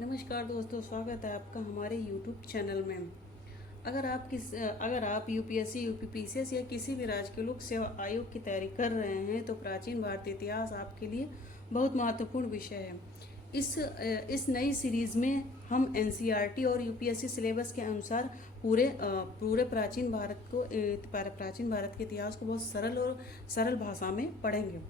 नमस्कार दोस्तों, स्वागत है आपका हमारे YouTube चैनल में। अगर आप यूपीएससी, यूपीपीसीएस या किसी भी राज्य के लोक सेवा आयोग की तैयारी कर रहे हैं तो प्राचीन भारतीय इतिहास आपके लिए बहुत महत्वपूर्ण विषय है। इस नई सीरीज में हम एनसीईआरटी और यूपीएससी सिलेबस के अनुसार पूरे प्राचीन भारत के इतिहास को बहुत सरल भाषा में पढ़ेंगे।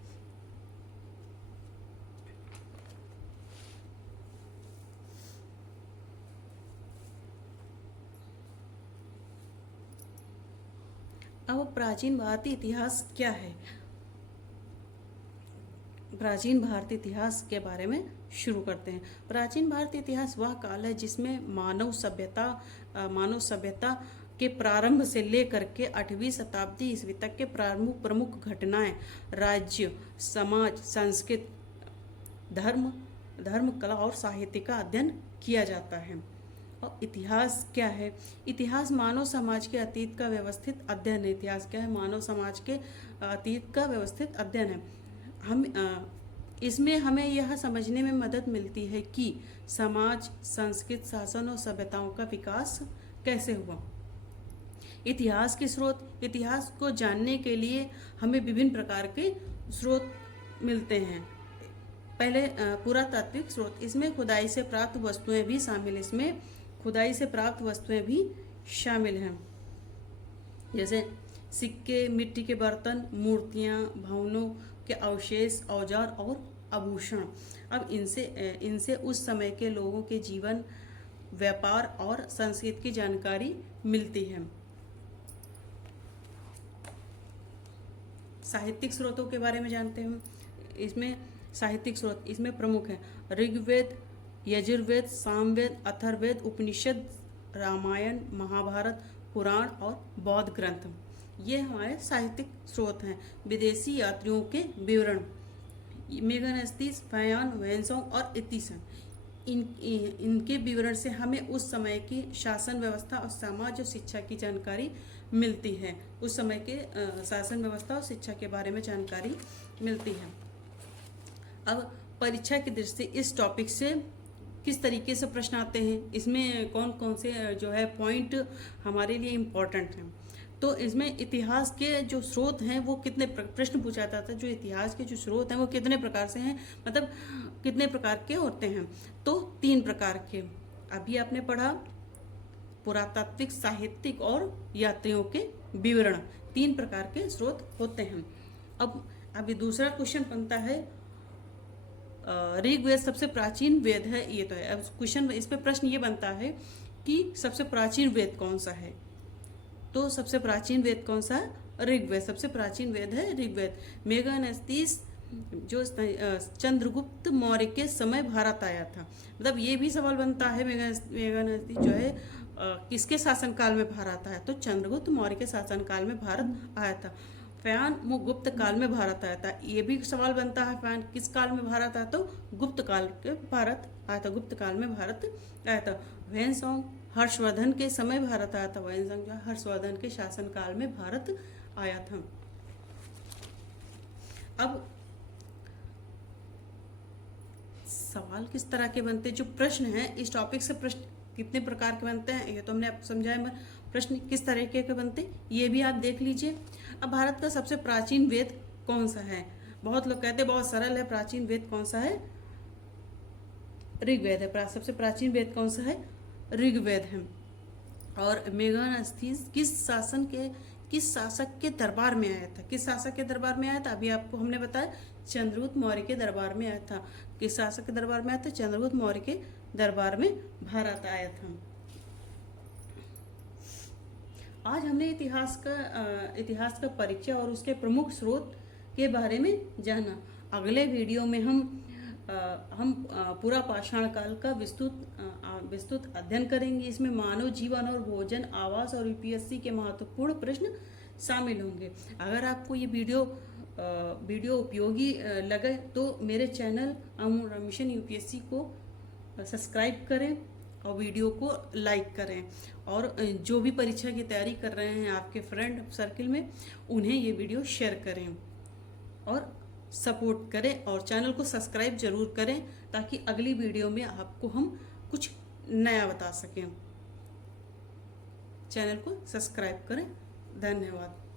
अब प्राचीन भारतीय इतिहास क्या है? प्राचीन भारतीय इतिहास के बारे में शुरू करते हैं। प्राचीन भारतीय इतिहास वह काल है जिसमें मानव सभ्यता के प्रारंभ से लेकर के 8वीं शताब्दी ईस्वी तक के प्रमुख घटनाएं, राज्य, समाज, संस्कृति, धर्म, कला और साहित्य का अध्ययन किया जाता है। और इतिहास क्या है? इतिहास मानव समाज के अतीत का व्यवस्थित अध्ययन है। इतिहास क्या है? मानव समाज के अतीत का व्यवस्थित अध्ययन है। इसमें हमें यह समझने में मदद मिलती है कि समाज, संस्कृति, शासन और सभ्यताओं का विकास कैसे हुआ। इतिहास के स्रोत। इतिहास को जानने के लिए हमें विभिन्न प्रकार के स्रोत मिलते हैं। पहले पुरातात्विक स्रोत। इसमें खुदाई से प्राप्त वस्तुएं भी शामिल हैं। जैसे सिक्के, मिट्टी के बर्तन, मूर्तियां, भवनों के अवशेष, औजार और आभूषण। अब इनसे उस समय के लोगों के जीवन, व्यापार और संस्कृति की जानकारी मिलती है। साहित्यिक स्रोतों के बारे में जानते हैं। इसमें साहित्यिक स्रोत इसमें प्रमुख हैं ऋग्वेद, यजुर्वेद, सामवेद, अथर्ववेद, उपनिषद, रामायण, महाभारत, पुराण और बौद्ध ग्रंथ। ये हमारे साहित्यिक स्रोत हैं। विदेशी यात्रियों के विवरण, मेगानेस्तीस, फयान, वेन्सोंग और इतिसन। इनके विवरण से हमें उस समय की शासन व्यवस्था और समाज और शिक्षा की जानकारी मिलती है। उस समय के शासन व्यवस्था और शिक्षा के बारे में जानकारी मिलती है। अब परीक्षा की दृष्टि से इस टॉपिक से किस तरीके से प्रश्न आते हैं, इसमें कौन कौन से जो है पॉइंट हमारे लिए इम्पोर्टेंट हैं। तो इसमें इतिहास के जो स्रोत हैं वो कितने प्रश्न पूछा जाता है। जो इतिहास के जो स्रोत हैं वो कितने प्रकार से हैं, मतलब कितने प्रकार के होते हैं। तो 3 प्रकार के अभी आपने पढ़ा, पुरातात्विक, साहित्यिक और यात्रियों के विवरण। 3 प्रकार के स्रोत होते हैं। अब अभी दूसरा क्वेश्चन बनता है, ऋग्वेद सबसे प्राचीन वेद है, ये तो है। अब क्वेश्चन इस पे प्रश्न ये बनता है कि सबसे प्राचीन वेद कौन सा है। तो सबसे प्राचीन वेद कौन सा है? ऋग्वेद। सबसे प्राचीन वेद है ऋग्वेद। मेगानेस्तीस जो चंद्रगुप्त मौर्य के समय भारत आया था। मतलब ये भी सवाल बनता है, मेगानेस्तीस जो है किसके शासनकाल में भारत आया? तो चंद्रगुप्त मौर्य के शासनकाल में भारत आया था। फयान गुप्त काल में भारत आया था। ये भी सवाल बनता है, फयान किस काल में भारत आया? तो गुप्त काल के भारत आया था, गुप्त काल में भारत आया था। वेन्सोंग हर्षवर्धन के समय भारत आया था। वेन्सोंग जो हर्षवर्धन के शासन काल में भारत आया था। अब सवाल किस तरह के बनते हैं, जो प्रश्न हैं इस टॉपिक से प्रश्न कितने प्रकार के बनते हैं ये तो हमने आपको समझाया। प्रश्न किस तरीके के बनते हैं ये भी आप देख लीजिए। अब भारत का सबसे प्राचीन वेद कौन सा है? बहुत लोग कहते हैं बहुत सरल है, प्राचीन वेद कौन सा है? ऋग्वेद है। सबसे प्राचीन वेद कौन सा है? ऋग्वेद है। और मेगानेस्तीस किस शासक के दरबार में आया था? किस शासक के दरबार में आया था? अभी आपको हमने बताया चंद्रगुप्त मौर्य के दरबार में आया था। किस शासक के दरबार में आया था? चंद्रगुप्त मौर्य के दरबार में भारत आया था। आज हमने इतिहास का परिचय और उसके प्रमुख स्रोत के बारे में जाना। अगले वीडियो में हम पूरा पाषाण काल का विस्तृत अध्ययन करेंगे। इसमें मानव जीवन और भोजन, आवास और यूपीएससी के महत्वपूर्ण प्रश्न शामिल होंगे। अगर आपको ये वीडियो उपयोगी लगे तो मेरे चैनल मिशन यूपीएससी को सब्सक्राइब करें और वीडियो को लाइक करें। और जो भी परीक्षा की तैयारी कर रहे हैं आपके फ्रेंड सर्किल में, उन्हें ये वीडियो शेयर करें और सपोर्ट करें और चैनल को सब्सक्राइब जरूर करें ताकि अगली वीडियो में आपको हम कुछ नया बता सकें। चैनल को सब्सक्राइब करें। धन्यवाद।